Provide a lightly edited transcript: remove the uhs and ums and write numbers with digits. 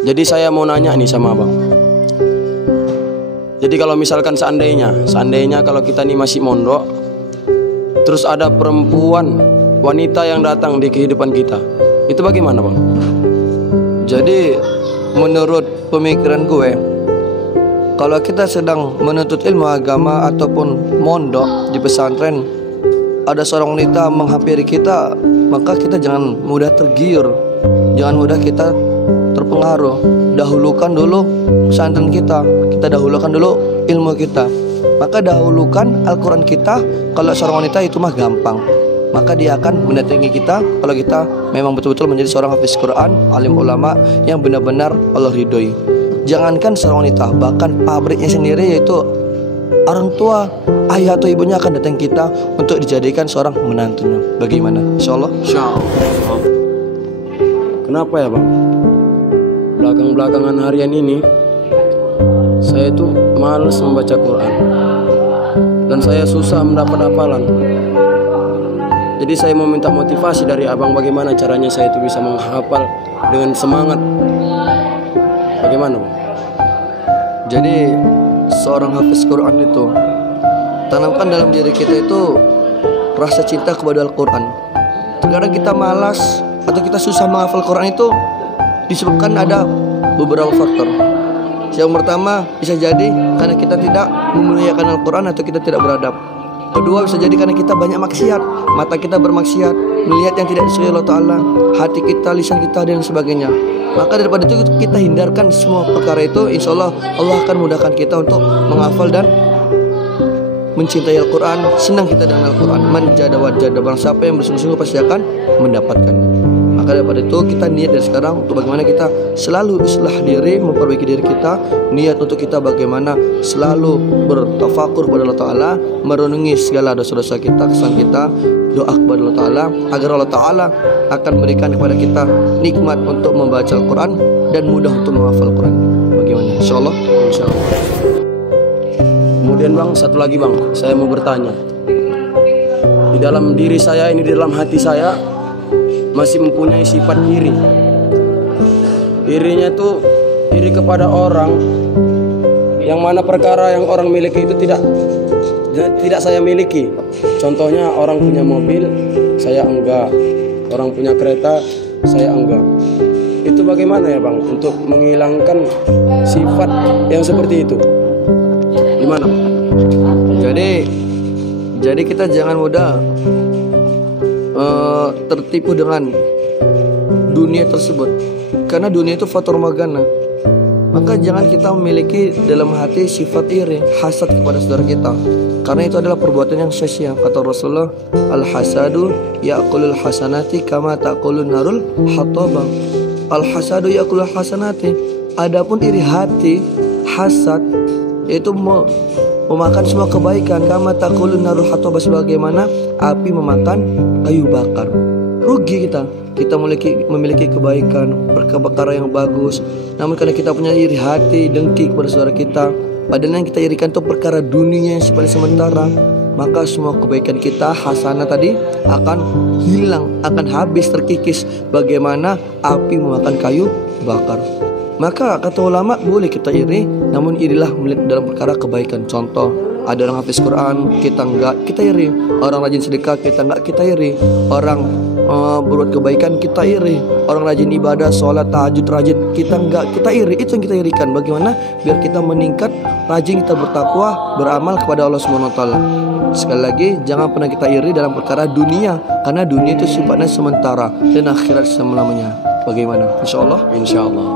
Jadi saya mau nanya nih sama abang. Jadi kalau misalkan seandainya kalau kita nih masih mondok, terus ada perempuan, wanita yang datang di kehidupan kita, itu bagaimana bang? Jadi menurut pemikiran gue, kalau kita sedang menuntut ilmu agama ataupun mondok di pesantren, ada seorang wanita menghampiri kita, maka kita jangan mudah tergiur, jangan mudah kita terpengaruh. Dahulukan dulu pesantren kita dahulukan dulu ilmu kita. Maka dahulukan Al-Quran kita. Kalau seorang wanita itu mah gampang, maka dia akan mendatangi kita kalau kita memang betul-betul menjadi seorang hafiz Quran, alim ulama yang benar-benar Allah ridhoi. Jangankan seorang wanita, bahkan pabriknya sendiri, yaitu orang tua, ayah atau ibunya akan datang kita untuk dijadikan seorang menantunya. Bagaimana? Insyaallah. Kenapa ya bang? Belakangan harian ini saya itu malas membaca Quran dan saya susah mendapat hafalan. Jadi saya mau minta motivasi dari abang, bagaimana caranya saya itu bisa menghafal dengan semangat. Bagaimana bang? Jadi seorang hafiz Quran itu, tanamkan dalam diri kita itu rasa cinta kepada Al-Quran. Terkadang kita malas atau kita susah menghafal Quran itu disebabkan ada beberapa faktor. Yang pertama, bisa jadi karena kita tidak memuliakan Al-Quran atau kita tidak beradab. Kedua, bisa jadi karena kita banyak maksiat, mata kita bermaksiat, melihat yang tidak disukai Allah Ta'ala, hati kita, lisan kita, dan sebagainya. Maka daripada itu kita hindarkan semua perkara itu. Insya Allah Allah akan mudahkan kita untuk menghafal dan mencintai Al-Quran. Senang kita dengan Al-Quran. Man jada wa jada, barang siapa yang bersungguh-sungguh pasti akan mendapatkan. Maka daripada itu kita niat dari sekarang untuk bagaimana kita selalu islah diri, memperbaiki diri kita. Niat untuk kita bagaimana selalu bertafakur kepada Allah Ta'ala, merenungi segala dosa-dosa kita, kesalahan kita, doa kepada Allah Ta'ala agar Allah Ta'ala akan memberikan kepada kita nikmat untuk membaca Al-Quran dan mudah untuk menghafal Al-Quran. Bagaimana? InsyaAllah. InsyaAllah. Kemudian bang, satu lagi bang, saya mau bertanya. Di dalam diri saya ini, di dalam hati saya masih mempunyai sifat iri. Irinya tuh iri kepada orang, yang mana perkara yang orang miliki itu tidak saya miliki. Contohnya orang punya mobil, saya enggak. Orang punya kereta, saya enggak. Itu bagaimana ya bang untuk menghilangkan sifat yang seperti itu? Gimana bang? Jadi kita jangan mudah tertipu dengan dunia tersebut, karena dunia itu faturmagana. Maka jangan kita memiliki dalam hati sifat iri, hasad kepada saudara kita, karena itu adalah perbuatan yang sia-sia. Kata Rasulullah, al-hasadu ya'kulul hasanati kama ta'kulun narul hatabah. Al-hasadu ya'kulul hasanati. Adapun iri hati, hasad, yaitu memakan semua kebaikan, kama ta'kulun narul hatabah, sebagaimana api memakan kayu bakar. Rugi kita memiliki kebaikan, perkara yang bagus, namun karena kita punya iri hati, dengki kepada saudara kita, padahal yang kita irikan itu perkara dunia yang paling sementara, maka semua kebaikan kita, hasanah tadi, akan hilang, akan habis, terkikis bagaimana api memakan kayu bakar. Maka kata ulama, boleh kita iri, namun irilah dalam perkara kebaikan. Contoh, ada orang hafiz Quran, kita enggak, kita iri. Orang rajin sedekah, kita enggak, kita iri. Orang berbuat kebaikan, kita iri. Orang rajin ibadah, sholat, tahajud, rajin, kita enggak, kita iri. Itu yang kita irikan. Bagaimana biar kita meningkat, rajin kita bertakwa, beramal kepada Allah SWT. Sekali lagi, jangan pernah kita iri dalam perkara dunia, karena dunia itu sifatnya sementara dan akhirat selama-lamanya. Bagaimana? InsyaAllah. InsyaAllah.